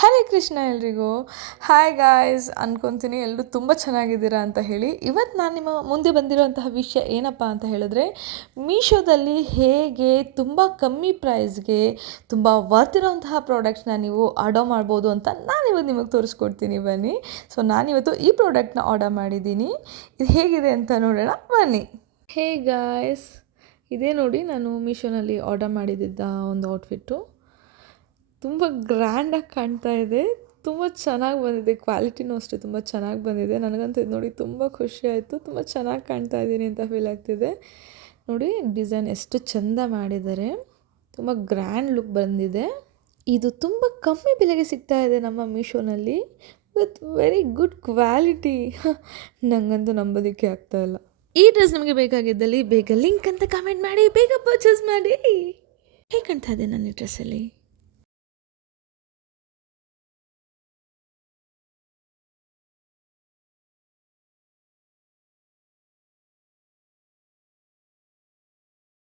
ಹರೇ ಕೃಷ್ಣ ಎಲ್ರಿಗೂ. Hi guys, ಅನ್ಕೊತೀನಿ ಎಲ್ಲರೂ ತುಂಬ ಚೆನ್ನಾಗಿದ್ದೀರಾ ಅಂತ ಹೇಳಿ. ಇವತ್ತು ನಾನು ನಿಮ್ಮ ಮುಂದೆ ಬಂದಿರುವಂತಹ ವಿಷಯ ಏನಪ್ಪ ಅಂತ ಹೇಳಿದ್ರೆ, ಮೀಶೋದಲ್ಲಿ ಹೇಗೆ ತುಂಬ ಕಮ್ಮಿ ಪ್ರೈಸ್ಗೆ ತುಂಬ ವರ್ತಿರೋಂತಹ ಪ್ರಾಡಕ್ಟ್ಸ್ನ ನೀವು ಆರ್ಡರ್ ಮಾಡ್ಬೋದು ಅಂತ ನಾನಿವತ್ತು ನಿಮಗೆ ತೋರಿಸ್ಕೊಡ್ತೀನಿ, ಬನ್ನಿ. ಸೊ ನಾನಿವತ್ತು ಈ ಪ್ರಾಡಕ್ಟ್ನ ಆರ್ಡರ್ ಮಾಡಿದ್ದೀನಿ. ಇದು ಹೇಗಿದೆ ಅಂತ ನೋಡೋಣ, ಬನ್ನಿ. ಹೇ ಗಾಯ್ಸ್, ಇದೇ ನೋಡಿ ನಾನು ಮೀಶೋನಲ್ಲಿ ಆರ್ಡರ್ ಮಾಡಿದ್ದ ಒಂದು ಔಟ್ಫಿಟ್ಟು. ತುಂಬ ಗ್ರ್ಯಾಂಡಾಗಿ ಕಾಣ್ತಾ ಇದೆ, ತುಂಬ ಚೆನ್ನಾಗಿ ಬಂದಿದೆ, ಕ್ವಾಲಿಟಿನೂ ಅಷ್ಟೇ ತುಂಬ ಚೆನ್ನಾಗಿ ಬಂದಿದೆ. ನನಗಂತೂ ಇದು ನೋಡಿ ತುಂಬ ಖುಷಿ ಆಯಿತು, ತುಂಬ ಚೆನ್ನಾಗಿ ಕಾಣ್ತಾ ಇದ್ದೀನಿ ಅಂತ ಫೀಲ್ ಆಗ್ತಿದೆ. ನೋಡಿ ಡಿಸೈನ್ ಎಷ್ಟು ಚೆಂದ ಮಾಡಿದ್ದಾರೆ, ತುಂಬ ಗ್ರ್ಯಾಂಡ್ ಲುಕ್ ಬಂದಿದೆ. ಇದು ತುಂಬ ಕಮ್ಮಿ ಬೆಲೆಗೆ ಸಿಗ್ತಾ ಇದೆ ನಮ್ಮ ಮೀಶೋನಲ್ಲಿ ವಿತ್ ವೆರಿ ಗುಡ್ ಕ್ವಾಲಿಟಿ. ನನಗಂತೂ ನಂಬೋದಕ್ಕೆ ಆಗ್ತಾಯಿಲ್ಲ. ಈ ಡ್ರೆಸ್ ನಿಮಗೆ ಬೇಕಾಗಿದ್ದಲ್ಲಿ ಬೇಗ ಲಿಂಕ್ ಅಂತ ಕಮೆಂಟ್ ಮಾಡಿ, ಬೇಗ ಪರ್ಚೇಸ್ ಮಾಡಿ. ಹೇಗೆ ಕಾಣ್ತಾ ಇದೆ ನನ್ನ ಈ ಡ್ರೆಸ್ಸಲ್ಲಿ?